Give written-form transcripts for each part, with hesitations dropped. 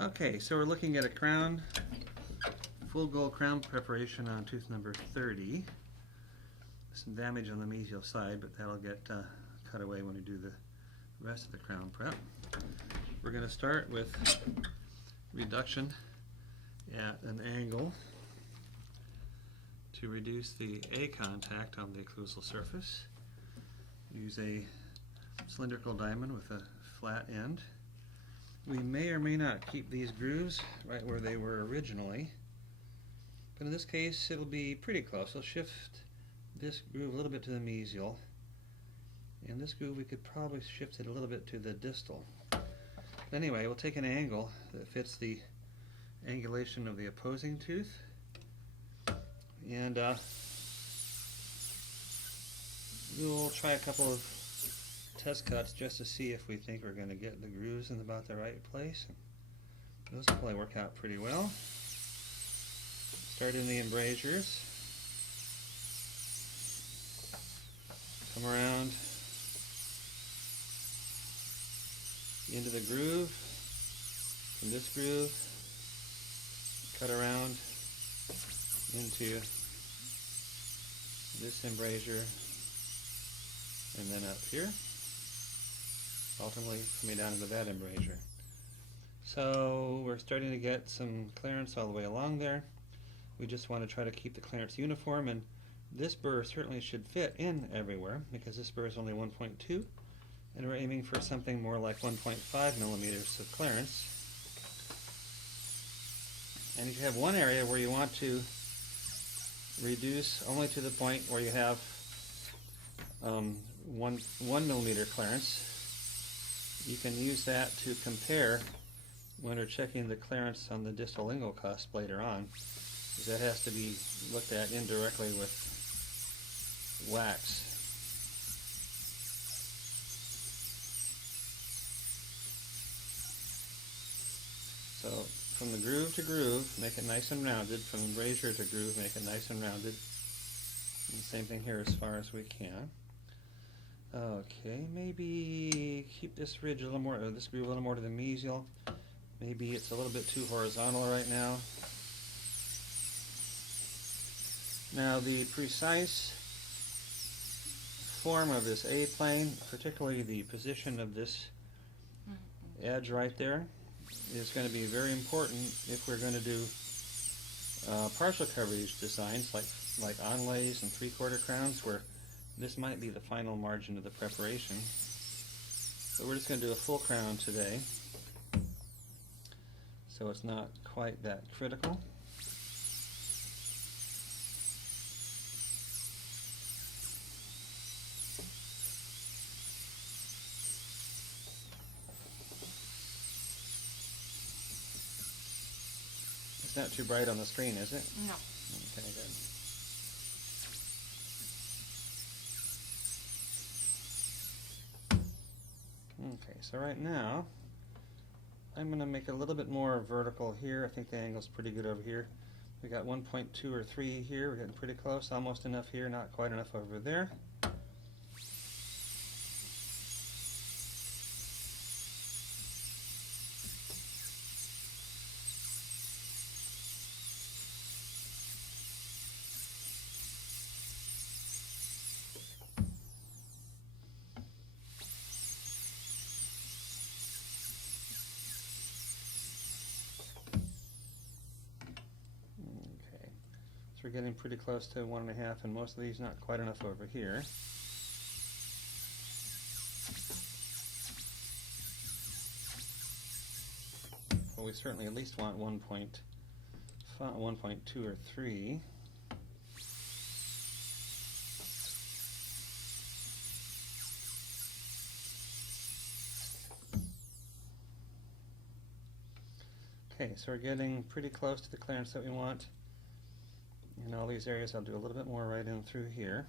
Okay, so we're looking at a crown, full gold crown preparation on tooth number 30. Some damage on the mesial side, but that'll get cut away when we do the rest of the crown prep. We're going to start with reduction at an angle to reduce the A contact on the occlusal surface. Use a cylindrical diamond with a flat end. We may or may not keep these grooves right where they were originally, but in this case it'll be pretty close. We'll shift this groove a little bit to the mesial, and this groove we could probably shift it a little bit to the distal. Anyway, we'll take an angle that fits the angulation of the opposing tooth, and we'll try a couple of test cuts just to see if we think we're going to get the grooves in about the right place. Those will probably work out pretty well. Start in the embrasures. Come around into the groove, from this groove, cut around into this embrasure, and then up here, ultimately coming down into that embrasure. So we're starting to get some clearance all the way along there. We just want to try to keep the clearance uniform, and this burr certainly should fit in everywhere because this burr is only 1.2, and we're aiming for something more like 1.5 millimeters of clearance. And if you have one area where you want to reduce only to the point where you have 1 millimeter clearance, you can use that to compare when we're checking the clearance on the distal lingual cusp later on, because that has to be looked at indirectly with wax. So from the groove to groove, make it nice and rounded. From embrasure to groove, make it nice and rounded. And the same thing here as far as we can. Okay, maybe keep this ridge a little more, or this groove a little more to the mesial. Maybe it's a little bit too horizontal right now. Now the precise form of this A-plane, particularly the position of this edge right there, is going to be very important if we're going to do partial coverage designs like onlays and 3/4 crowns, where this might be the final margin of the preparation. But we're just going to do a full crown today, so it's not quite that critical. It's not too bright on the screen, is it? No. Okay, good. Okay, so right now I'm going to make it a little bit more vertical here. I think the angle's pretty good over here. We got 1.2 or 3 here. We're getting pretty close, almost enough here, not quite enough over there. So we're getting pretty close to 1.5, and most of these not quite enough over here. Well, we certainly at least want 1.2 or 3. Okay, so we're getting pretty close to the clearance that we want. In all these areas, I'll do a little bit more right in through here.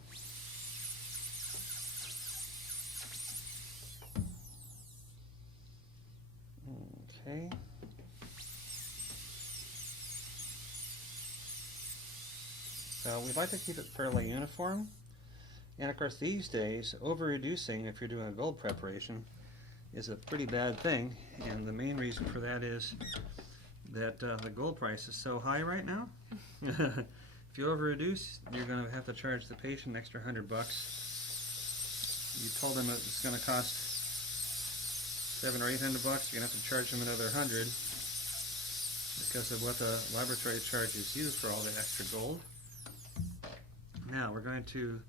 Okay. So we'd like to keep it fairly uniform. And of course these days, over-reducing, if you're doing a gold preparation, is a pretty bad thing, and the main reason for that is that the gold price is so high right now. If you overreduce, you're going to have to charge the patient an extra $100. You told them it's going to cost $700 or $800. You're going to have to charge them another $100 because of what the laboratory charges you for all the extra gold. Now we're going to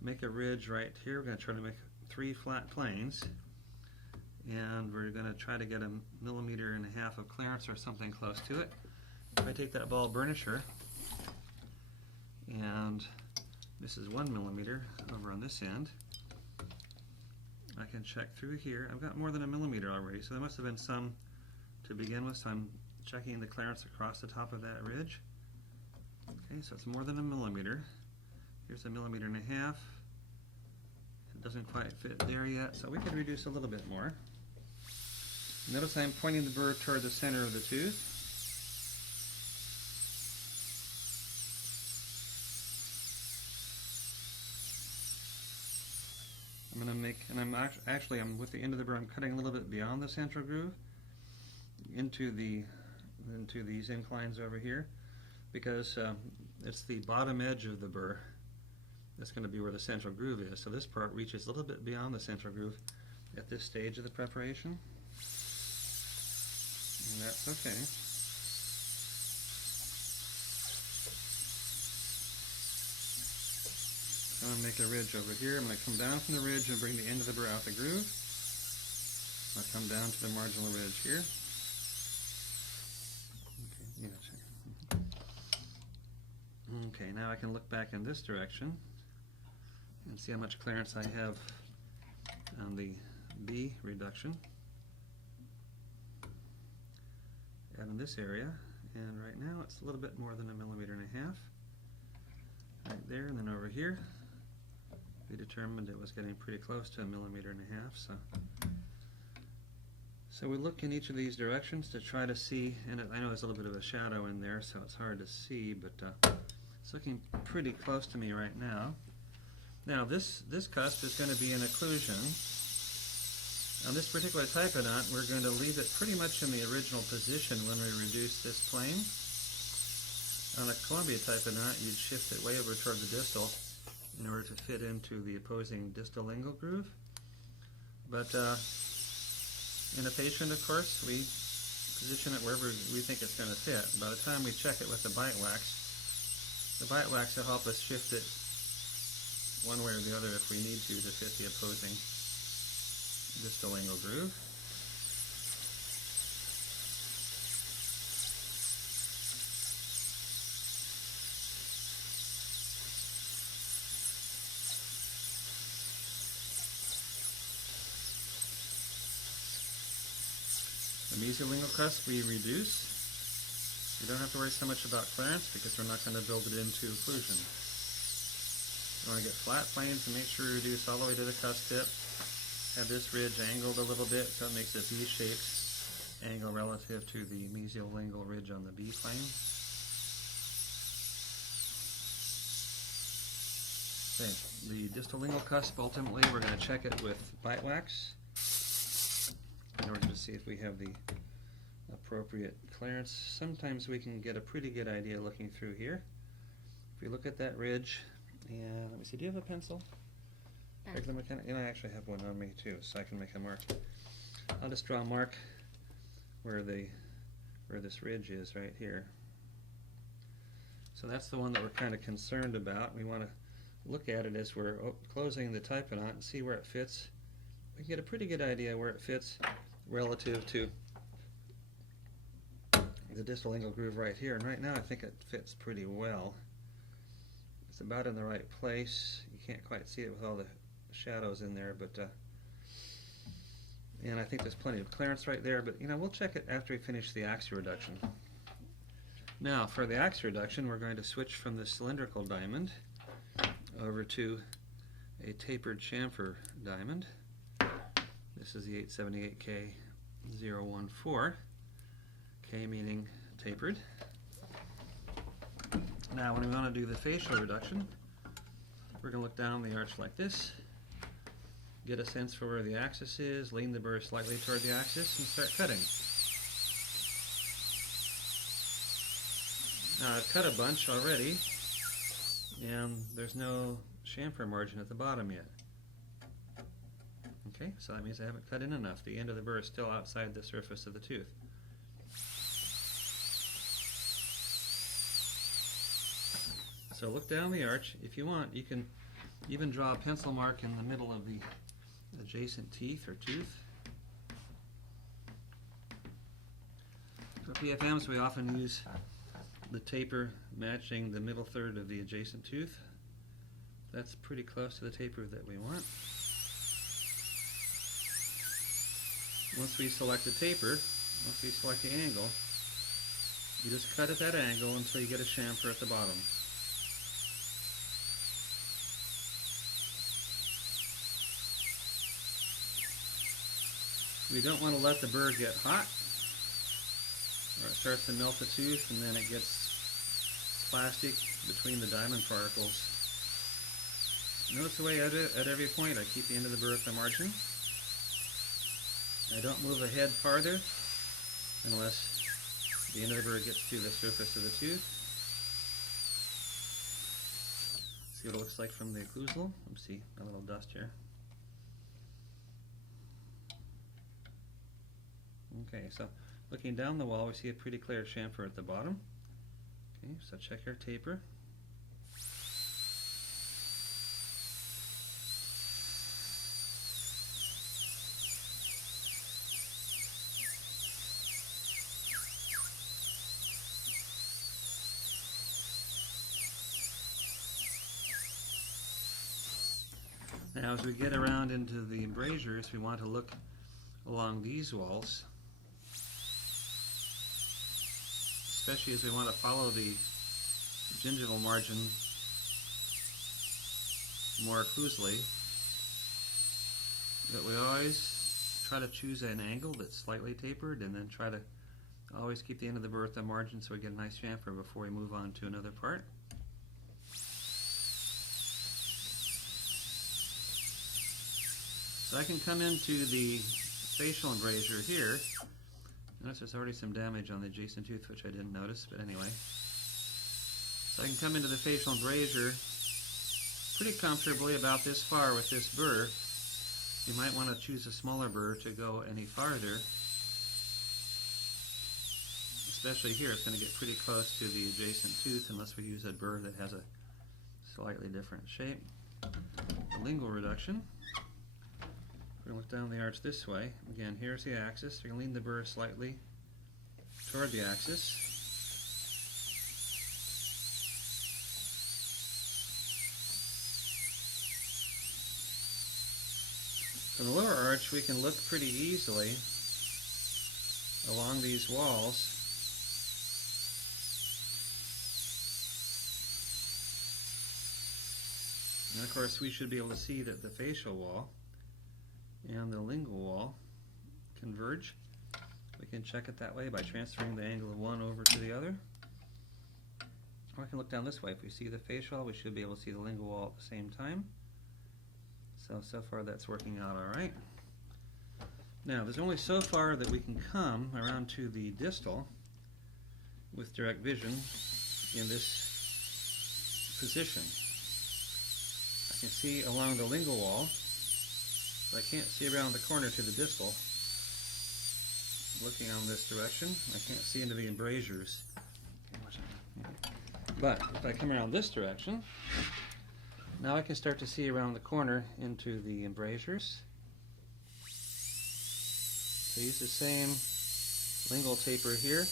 make a ridge right here. We're going to try to make 3 flat planes, and we're going to try to get 1.5 millimeters of clearance or something close to it. If I take that ball burnisher, and this is 1 millimeter over on this end, I can check through here. I've got more than 1 millimeter already, so there must have been some to begin with, so I'm checking the clearance across the top of that ridge. Okay, so it's more than 1 millimeter. Here's 1.5 millimeters. It doesn't quite fit there yet, so we could reduce a little bit more. Notice I'm pointing the burr toward the center of the tooth. I'm going to make, and I'm with the end of the burr, I'm cutting a little bit beyond the central groove into these inclines over here, because it's the bottom edge of the burr that's going to be where the central groove is. So this part reaches a little bit beyond the central groove at this stage of the preparation, and that's okay. I'm going to make a ridge over here. I'm going to come down from the ridge and bring the end of the burr out the groove. I'll come down to the marginal ridge here. Okay, now I can look back in this direction and see how much clearance I have on the B reduction and in this area, and right now it's a little bit more than 1.5 millimeters right there, and then over here we determined it was getting pretty close to 1.5 millimeters. So we look in each of these directions to try to see, and I know there's a little bit of a shadow in there, so it's hard to see, but it's looking pretty close to me right now. Now this cusp is going to be an occlusion. On this particular typodont, we're going to leave it pretty much in the original position when we reduce this plane. On a Columbia typodont, you'd shift it way over toward the distal in order to fit into the opposing distal lingual groove. But in a patient, of course, we position it wherever we think it's going to fit. By the time we check it with the bite wax will help us shift it one way or the other if we need to fit the opposing distal lingual groove. The mesiolingual crust we reduce. You don't have to worry so much about clearance because we're not going to build it into occlusion. You want to get flat planes and make sure you reduce all the way to the cusp tip. Have this ridge angled a little bit so it makes a V-shaped angle relative to the mesiolingual ridge on the B plane. Okay, the distal lingual cusp, ultimately we're going to check it with bite wax in order to see if we have the appropriate clearance. Sometimes we can get a pretty good idea looking through here. If we look at that ridge, and let me see, do you have a pencil? Regular mechanic? I actually have one on me too, so I can make a mark. I'll just draw a mark where this ridge is right here. So that's the one that we're kind of concerned about. We want to look at it as we're closing the typodont and see where it fits. We can get a pretty good idea where it fits relative to the distal lingual groove right here, and right now I think it fits pretty well. It's about in the right place. You can't quite see it with all the shadows in there, but and I think there's plenty of clearance right there, but we'll check it after we finish the axial reduction. Now for the axial reduction, we're going to switch from the cylindrical diamond over to a tapered chamfer diamond. This is the 878K014, K meaning tapered. Now when we want to do the facial reduction, we're going to look down the arch like this, get a sense for where the axis is, lean the burr slightly toward the axis, and start cutting. Now I've cut a bunch already, and there's no chamfer margin at the bottom yet. Okay, so that means I haven't cut in enough. The end of the burr is still outside the surface of the tooth. So look down the arch. If you want, you can even draw a pencil mark in the middle of the adjacent teeth or tooth. For PFMs, we often use the taper matching the middle third of the adjacent tooth. That's pretty close to the taper that we want. Once we select the taper, once we select the angle, you just cut at that angle until you get a chamfer at the bottom. We don't want to let the burr get hot, or it starts to melt the tooth and then it gets plastic between the diamond particles. Notice the way at every point I keep the end of the burr at the margin. I don't move ahead farther unless the end of the burr gets to the surface of the tooth. See what it looks like from the occlusal. Let's see, a little dust here. Okay, so looking down the wall, we see a pretty clear chamfer at the bottom. Okay, so check our taper. Now as we get around into the embrasures, we want to look along these walls, especially as we want to follow the gingival margin more occlusally. But we always try to choose an angle that's slightly tapered, and then try to always keep the end of the burr at the margin so we get a nice chamfer before we move on to another part. So I can come into the facial embrasure here. Notice there's already some damage on the adjacent tooth, which I didn't notice, but anyway. So I can come into the facial embrasure pretty comfortably about this far with this burr. You might want to choose a smaller burr to go any farther. Especially here, it's going to get pretty close to the adjacent tooth unless we use a burr that has a slightly different shape. The lingual reduction. We're going to look down the arch this way. Again, here's the axis. You're going to lean the burr slightly toward the axis. From the lower arch, we can look pretty easily along these walls. And of course, we should be able to see that the facial wall and the lingual wall converge. We can check it that way by transferring the angle of one over to the other. Or we can look down this way. If we see the facial, we should be able to see the lingual wall at the same time. So far that's working out all right. Now, there's only so far that we can come around to the distal with direct vision in this position. I can see along the lingual wall, but I can't see around the corner to the distal. Looking on this direction, I can't see into the embrasures. But if I come around this direction, now I can start to see around the corner into the embrasures. So use the same lingual taper here.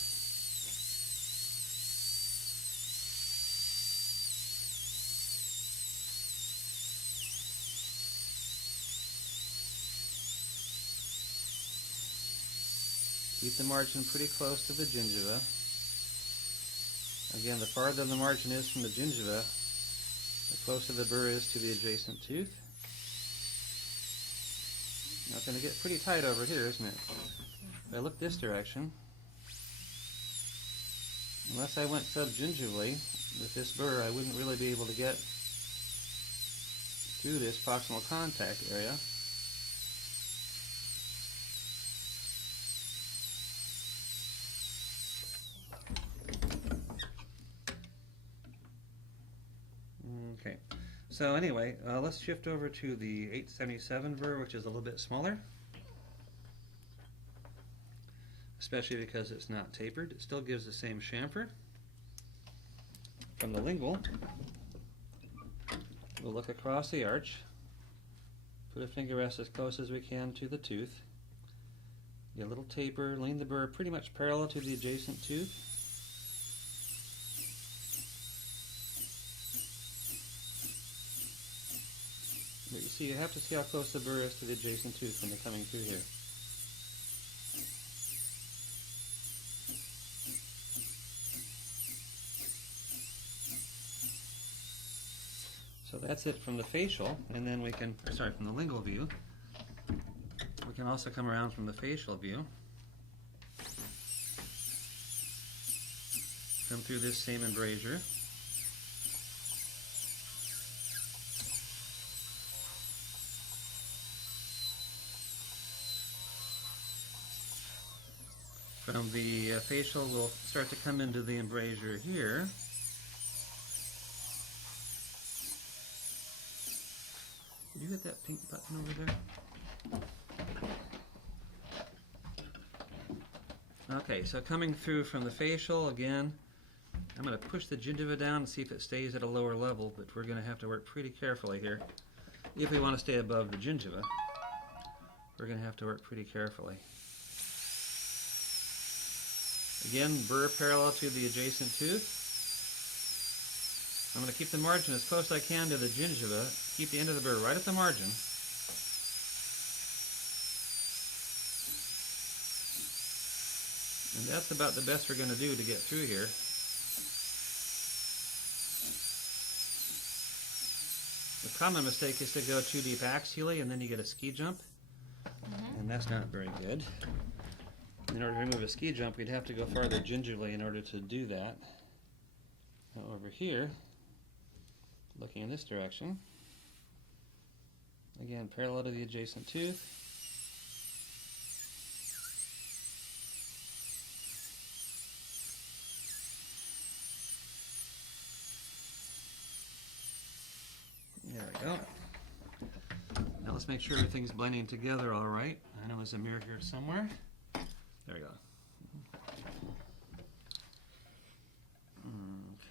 Keep the margin pretty close to the gingiva. Again, the farther the margin is from the gingiva, the closer the burr is to the adjacent tooth. Now it's going to get pretty tight over here, isn't it? If I look this direction, unless I went subgingivally with this burr, I wouldn't really be able to get through this proximal contact area. Okay, so anyway, let's shift over to the 877 burr, which is a little bit smaller. Especially because it's not tapered. It still gives the same chamfer. From the lingual, we'll look across the arch, put a finger rest as close as we can to the tooth, get a little taper, lean the burr pretty much parallel to the adjacent tooth. But you see, you have to see how close the burr is to the adjacent tooth when they're coming through here. So that's it from the facial, and then we can, sorry, from the lingual view. We can also come around from the facial view. Come through this same embrasure. From the facial, we'll start to come into the embrasure here. Did you hit that pink button over there? Okay, so coming through from the facial again, I'm going to push the gingiva down and see if it stays at a lower level, but we're going to have to work pretty carefully here. If we want to stay above the gingiva, we're going to have to work pretty carefully. Again, burr parallel to the adjacent tooth. I'm going to keep the margin as close as I can to the gingiva, keep the end of the burr right at the margin. And that's about the best we're going to do to get through here. The common mistake is to go too deep axially and then you get a ski jump. And that's not very good. In order to remove a ski jump, we'd have to go farther gingivally in order to do that. Now over here, looking in this direction, again parallel to the adjacent tooth. There we go. Now let's make sure everything's blending together all right. I know there's a mirror here somewhere. There we go.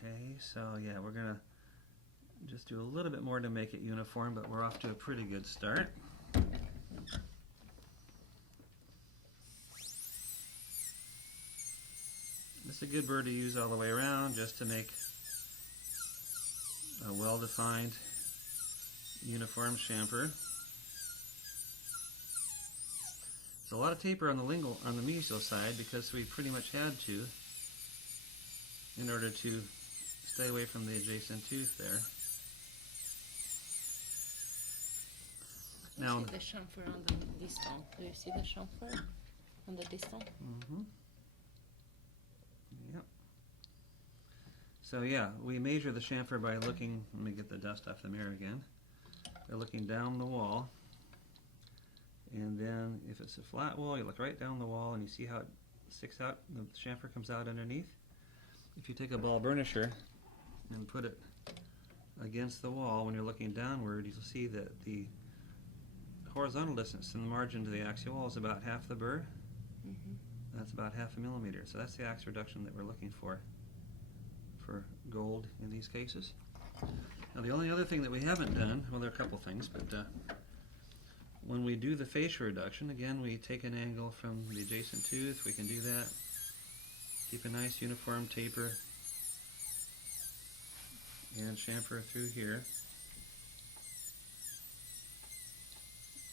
Okay, so yeah, we're going to just do a little bit more to make it uniform, but we're off to a pretty good start. This is a good burr to use all the way around just to make a well-defined uniform chamfer. There's a lot of taper on the lingual, on the mesial side, because we pretty much had to in order to stay away from the adjacent tooth there. Now, see the chamfer on the distal. Do you see the chamfer on the distal? Yep. So yeah, we measure the chamfer by looking, let me get the dust off the mirror again, by looking down the wall. And then if it's a flat wall, you look right down the wall and you see how it sticks out, the chamfer comes out underneath. If you take a ball burnisher and put it against the wall, when you're looking downward, you'll see that the horizontal distance in the margin to the axial wall is about half the burr. That's about 1/2 millimeter. So that's the ax reduction that we're looking for gold in these cases. Now the only other thing that we haven't done, well there are a couple things, but when we do the facial reduction, again we take an angle from the adjacent tooth, we can do that. Keep a nice uniform taper and chamfer through here.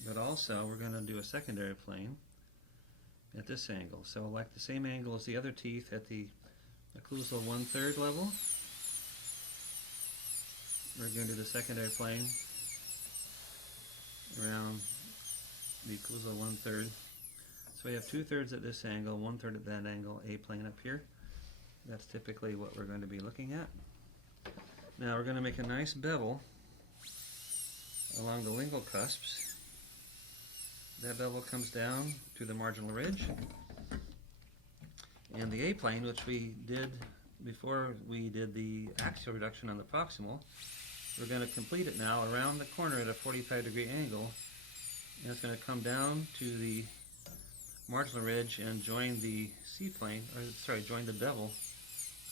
But also we're going to do a secondary plane at this angle. So like the same angle as the other teeth at the occlusal 1/3 level, we're going to do the secondary plane around the occlusal 1/3. So we have 2/3 at this angle, 1/3 at that angle, a plane up here. That's typically what we're going to be looking at. Now we're going to make a nice bevel along the lingual cusps. That bevel comes down to the marginal ridge. And the A-plane, which we did before we did the axial reduction on the proximal, we're going to complete it now around the corner at a 45-degree angle, and it's going to come down to the marginal ridge and join the C-plane, or sorry, join the bevel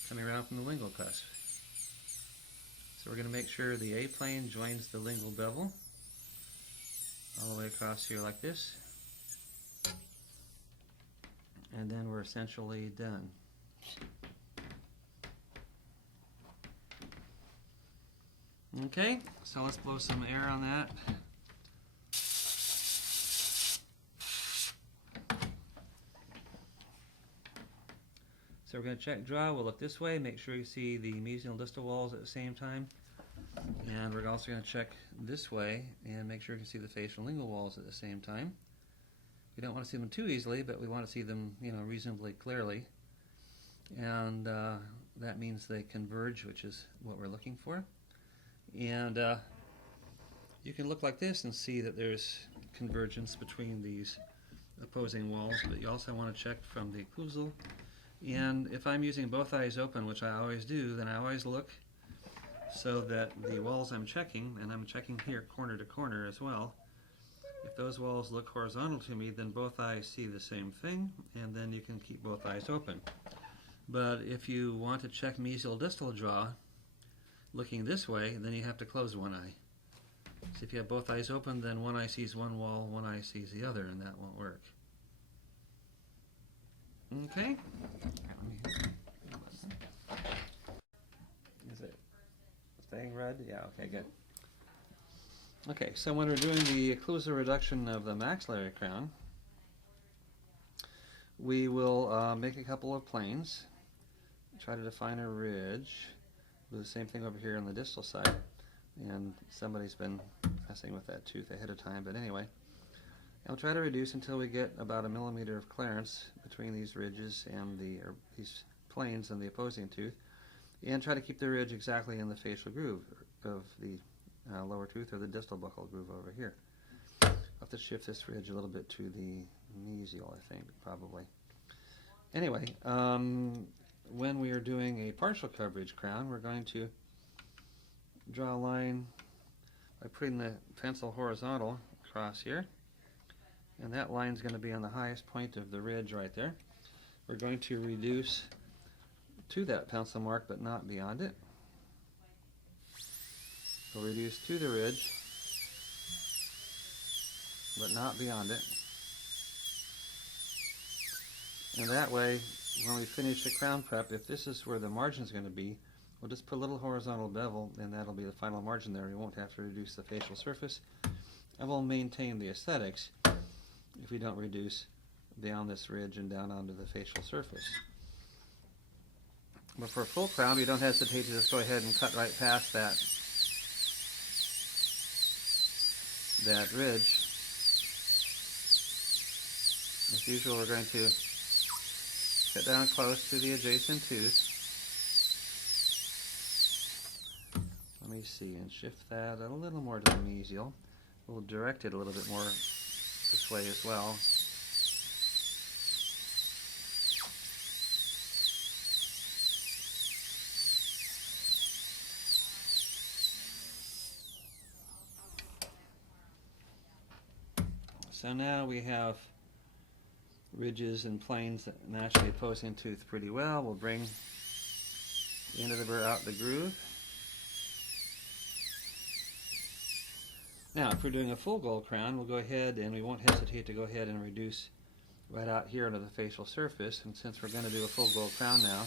coming around from the lingual cusp. So we're going to make sure the A-plane joins the lingual bevel all the way across here like this, and then we're essentially done. Okay, so let's blow some air on that. So we're going to check draw. We'll look this way, make sure you see the mesial and distal walls at the same time. And we're also going to check this way and make sure you can see the facial and lingual walls at the same time. We don't want to see them too easily, but we want to see them, reasonably clearly. And that means they converge, which is what we're looking for. And you can look like this and see that there's convergence between these opposing walls, but you also want to check from the occlusal. And if I'm using both eyes open, which I always do, then I always look so that the walls I'm checking, and I'm checking here corner to corner as well, if those walls look horizontal to me, then both eyes see the same thing, and then you can keep both eyes open. But if you want to check mesial distal draw looking this way, then you have to close one eye. So if you have both eyes open, then one eye sees one wall, one eye sees the other, and that won't work. Okay. Is it staying red? Yeah, okay, good. Okay, so when we're doing the occlusal reduction of the maxillary crown, we will make a couple of planes, try to define a ridge. Do the same thing over here on the distal side, and somebody's been messing with that tooth ahead of time, but anyway. I'll try to reduce until we get about 1 millimeter of clearance between these ridges and these planes and the opposing tooth, and try to keep the ridge exactly in the facial groove of the lower tooth, or the distal buccal groove over here. I'll have to shift this ridge a little bit to the mesial, I think, probably. Anyway, when we are doing a partial coverage crown, we're going to draw a line by putting the pencil horizontal across here. And that line is going to be on the highest point of the ridge right there. We're going to reduce to that pencil mark, but not beyond it. We'll reduce to the ridge, but not beyond it. And that way, when we finish the crown prep, if this is where the margin is going to be, we'll just put a little horizontal bevel, and that'll be the final margin there. We won't have to reduce the facial surface, and we'll maintain the aesthetics if we don't reduce beyond this ridge and down onto the facial surface. But for a full crown, we don't hesitate to just go ahead and cut right past that ridge. As usual, we're going to get down close to the adjacent tooth. Let me see, and shift that a little more to the mesial. We'll direct it a little bit more this way as well. So now we have ridges and planes that match the opposing tooth pretty well. We'll bring the end of the burr out the groove. Now, if we're doing a full gold crown, we'll go ahead and we won't hesitate to go ahead and reduce right out here under the facial surface. And since we're going to do a full gold crown now,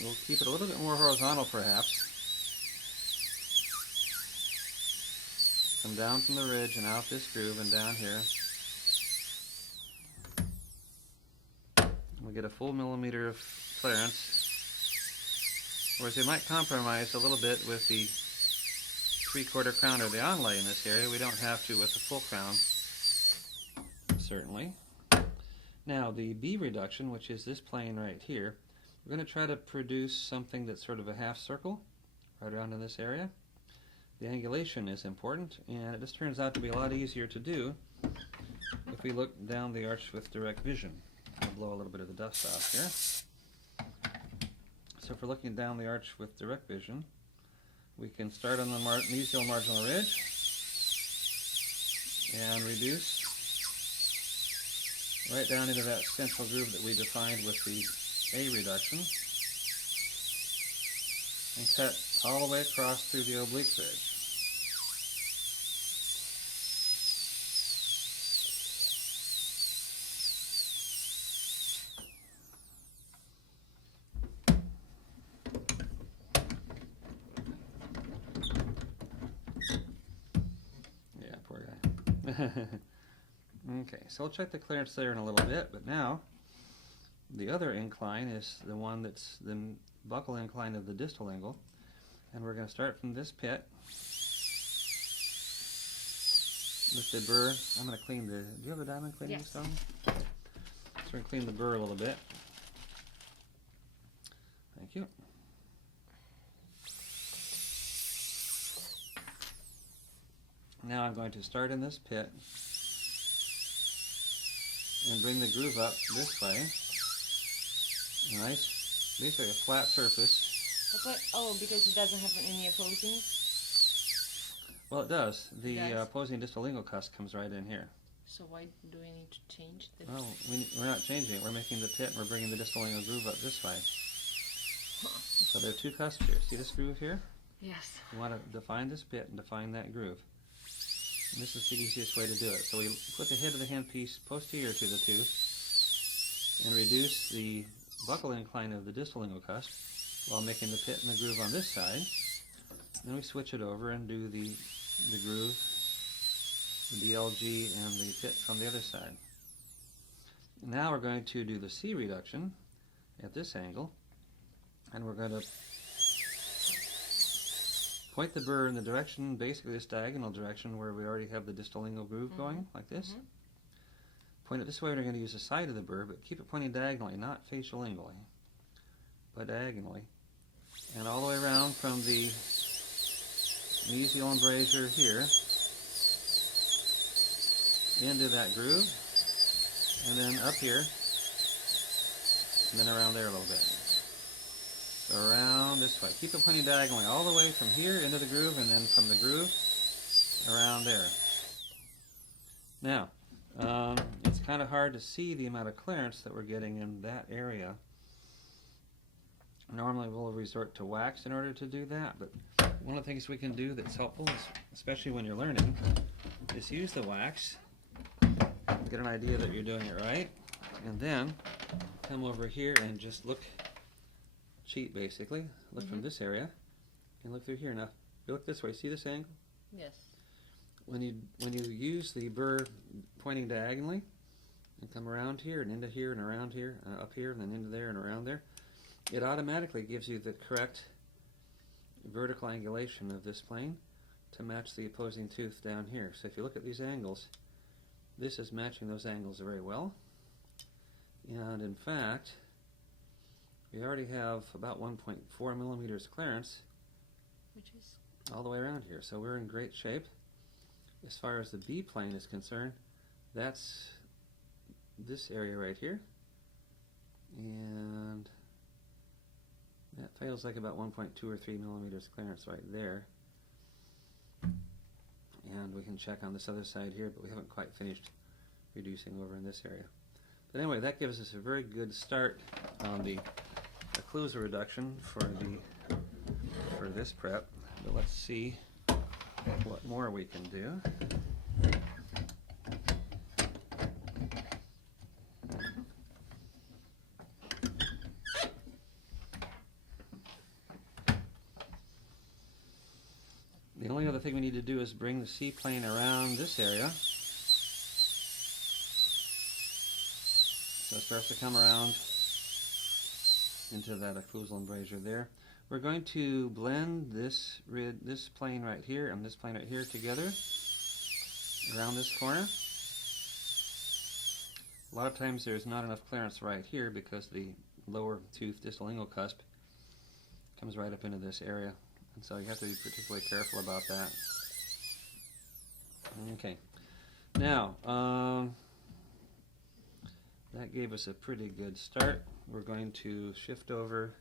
we'll keep it a little bit more horizontal perhaps. Come down from the ridge and out this groove and down here. We'll get a full millimeter of clearance. Whereas we might compromise a little bit with the 3/4 crown or the onlay in this area. We don't have to with the full crown, certainly. Now the B reduction, which is this plane right here, we're going to try to produce something that's sort of a half circle right around in this area. The angulation is important, and it just turns out to be a lot easier to do if we look down the arch with direct vision. I'll blow a little bit of the dust off here. So if we're looking down the arch with direct vision, we can start on the mesial marginal ridge and reduce right down into that central groove that we defined with the A reduction, and cut all the way across through the oblique ridge. Yeah, poor guy. Okay, so we'll check the clearance there in a little bit, but now the other incline is the one that's the buccal incline of the distal angle, and we're going to start from this pit with the burr. I'm going to clean the, do you have a diamond cleaning Yes. stone? So we're going to clean the burr a little bit. Thank you. Now I'm going to start in this pit and bring the groove up this way. Nice, basically a flat surface. But, oh, because it doesn't have any opposing? Well, it does. The Yes. opposing distal lingual cusp comes right in here. So why do we need to change the... Oh, we're not changing it. We're making the pit and we're bringing the distal lingual groove up this way. So there are two cusps here. See this groove here? Yes. You want to define this pit and define that groove. And this is the easiest way to do it. So we put the head of the handpiece posterior to the tooth and reduce the buccal incline of the distal lingual cusp while making the pit and the groove on this side. Then we switch it over and do the groove, the DLG, and the pit from the other side. Now we're going to do the C reduction at this angle, and we're going to point the burr in the direction, basically this diagonal direction where we already have the distal lingual groove going, like this. Point it this way, we're going to use the side of the burr, but keep it pointing diagonally, not facial lingually, but diagonally. And all the way around from the mesial embrasure here into that groove, and then up here, and then around there a little bit. So around this way. Keep it pointing diagonally all the way from here into the groove, and then from the groove around there. Now, it's kind of hard to see the amount of clearance that we're getting in that area. Normally we'll resort to wax in order to do that, but one of the things we can do that's helpful, especially when you're learning, is use the wax, get an idea that you're doing it right, and then come over here and just look, cheat basically, look from this area, and look through here. Now, you look this way, see this angle? Yes. When you use the burr pointing diagonally, and come around here, and into here, and around here, up here, and then into there, and around there, it automatically gives you the correct vertical angulation of this plane to match the opposing tooth down here. So if you look at these angles, this is matching those angles very well. And in fact, we already have about 1.4 millimeters clearance Which is... all the way around here. So we're in great shape. As far as the B plane is concerned, that's this area right here. And that feels like about 1.2 or 3 millimeters clearance right there. And we can check on this other side here, but we haven't quite finished reducing over in this area. But anyway, that gives us a very good start on the occlusal reduction for this prep. But let's see what more we can do. The only other thing we need to do is bring the C plane around this area. So it starts to come around into that occlusal embrasure there. We're going to blend this plane right here and this plane right here together around this corner. A lot of times there's not enough clearance right here because the lower tooth distal lingual cusp comes right up into this area. And so you have to be particularly careful about that. Okay. Now, that gave us a pretty good start. We're going to shift over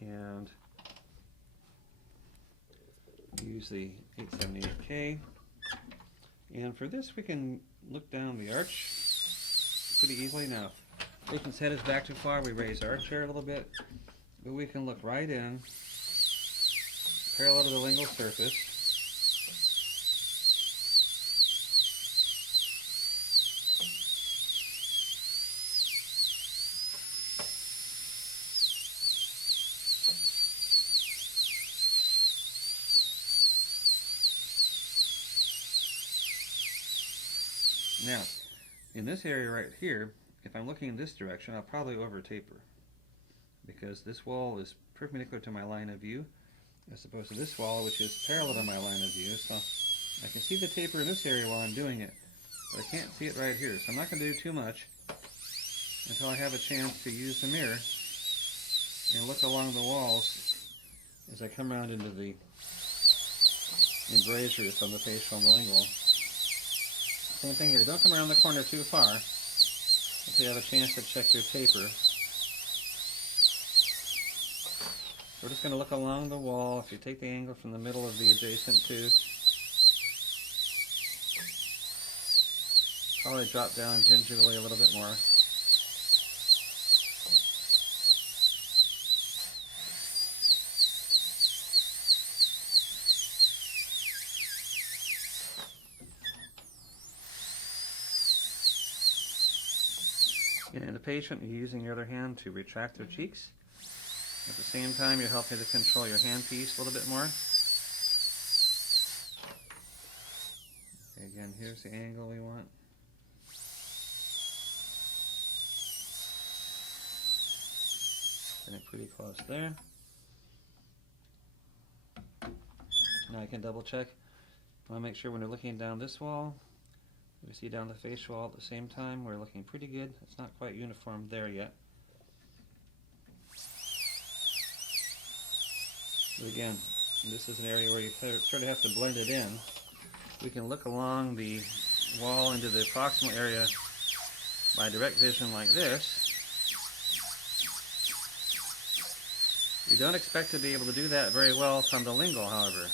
and Use the 878K. And for this, we can look down the arch pretty easily. Now, if the patient's head is back too far, we raise our chair a little bit. But we can look right in, parallel to the lingual surface. Now, in this area right here, if I'm looking in this direction, I'll probably over taper, because this wall is perpendicular to my line of view as opposed to this wall, which is parallel to my line of view. So I can see the taper in this area while I'm doing it, but I can't see it right here. So I'm not going to do too much until I have a chance to use the mirror and look along the walls as I come around into the embrasures on the facial and the lingual. Same thing here, don't come around the corner too far until you have a chance to check your taper. We're just going to look along the wall. If you take the angle from the middle of the adjacent tooth, probably drop down gingerly a little bit more. And in the patient, you're using your other hand to retract their cheeks. At the same time, you're helping to control your handpiece a little bit more. Okay, again, here's the angle we want. Getting pretty close there. Now I can double check. I want to make sure when we're looking down this wall, we see down the face wall at the same time. We're looking pretty good. It's not quite uniform there yet. But again, this is an area where you sort of have to blend it in. We can look along the wall into the proximal area by direct vision like this. You don't expect to be able to do that very well from the lingual, however.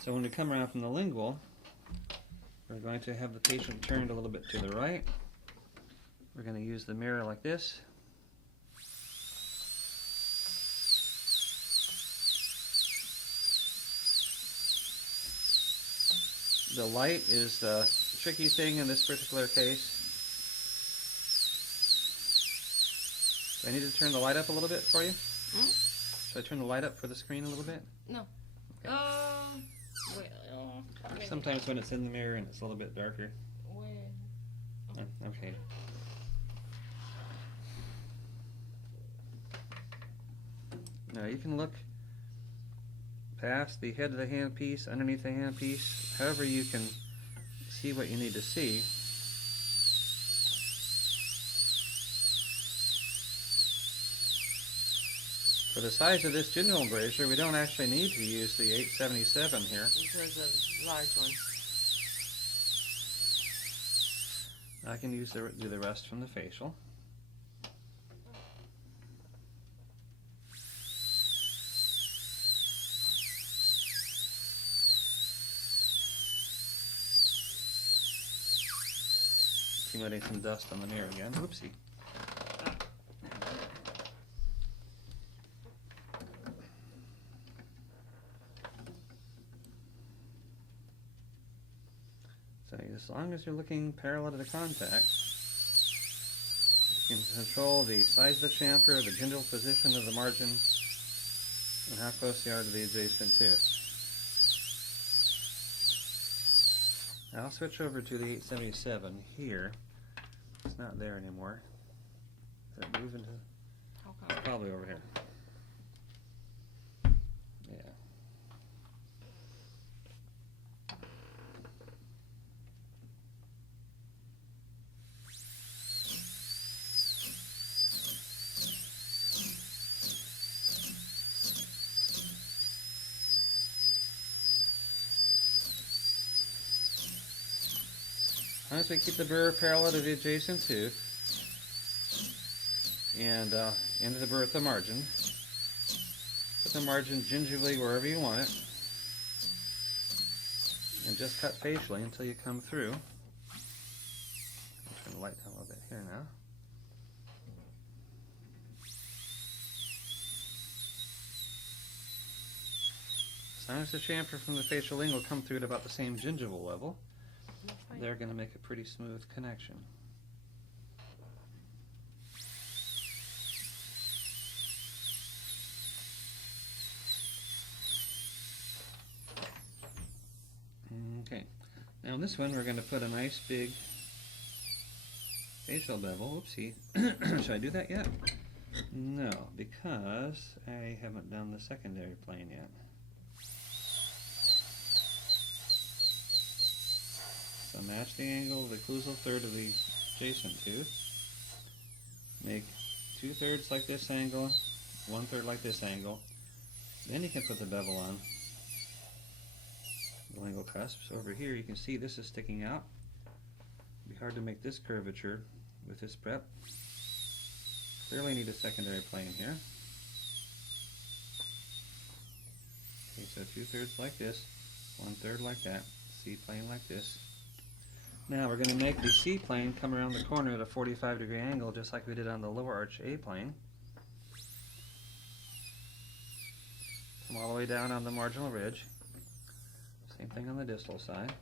So when we come around from the lingual, we're going to have the patient turned a little bit to the right. We're going to use the mirror like this. The light is the tricky thing in this particular case. Do I need to turn the light up a little bit for you? Should I turn the light up for the screen a little bit? No. Okay. Sometimes when it's in the mirror and it's a little bit darker. Okay. Now you can look past the head of the handpiece, underneath the handpiece, however you can see what you need to see. For the size of this general embrasure, we don't actually need to use the 877 here. There's a large one. I can do the rest from the facial. Accumulating some dust on the mirror again. Whoopsie. So as long as you're looking parallel to the contact, you can control the size of the chamfer, the gingival position of the margin, and how close you are to the adjacent tooth. I'll switch over to the 877 here. It's not there anymore. Is it moving to? Okay. Probably over here. Yeah. As long as we keep the burr parallel to the adjacent tooth, and into the bertha margin. Put the margin gingerly wherever you want it, and just cut facially until you come through. I'm trying to light down a little bit here now. As long as the chamfer from the facial lingual come through at about the same gingival level, they're going to make a pretty smooth connection. Okay, now in this one we're going to put a nice big facial bevel. Whoopsie. Should I do that yet? No, because I haven't done the secondary plane yet. So match the angle of the occlusal third of the adjacent tooth. Make 2/3 like this angle, 1/3 like this angle. Then you can put the bevel on the lingual cusps. Over here you can see this is sticking out. It'd be hard to make this curvature with this prep. Clearly need a secondary plane here. Okay, so 2/3 like this, 1/3 like that, C plane like this. Now we're going to make the C plane come around the corner at a 45-degree angle, just like we did on the lower arch A plane. Come all the way down on the marginal ridge. Same thing on the distal side.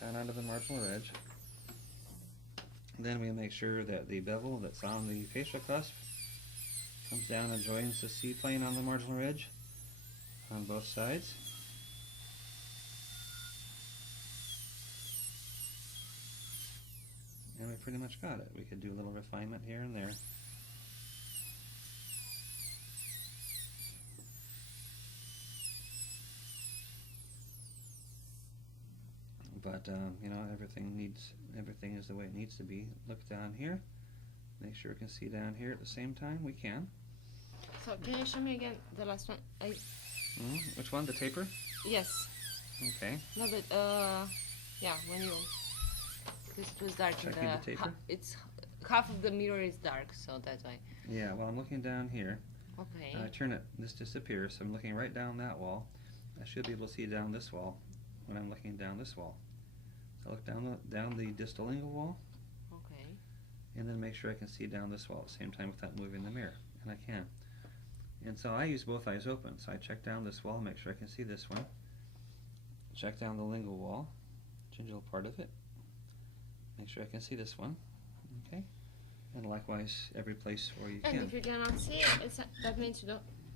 Down onto the marginal ridge. Then we make sure that the bevel that's on the facial cusp comes down and joins the C plane on the marginal ridge on both sides. And we pretty much got it. We could do a little refinement here and there. But you know, everything is the way it needs to be. Look down here. Make sure we can see down here at the same time. We can. So can you show me again the last one? Which one? The taper? Yes. Okay. No, but yeah, when you this was dark. Checking the taper? It's half of the mirror is dark, so that's why. Yeah. Well, I'm looking down here. Okay. And I turn it. This disappears. So I'm looking right down that wall. I should be able to see down this wall when I'm looking down this wall. So I look down the distal lingual wall. Okay. And then make sure I can see down this wall at the same time without moving the mirror. And I can. And so I use both eyes open. So I check down this wall, make sure I can see this one. Check down the lingual wall, gingival part of it. Make sure I can see this one. Okay. And likewise every place where you can. And if you cannot see it, that means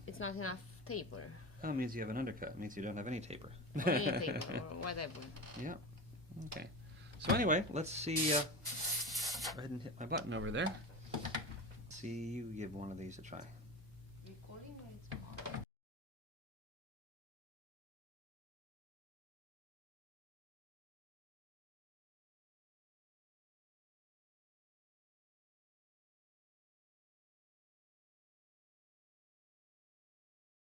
it's not enough taper. That means you have an undercut. It means you don't have any taper. Or any taper or whatever. Yeah. Okay. So anyway, let's see. Go ahead and hit my button over there. See, you give one of these a try. Recording or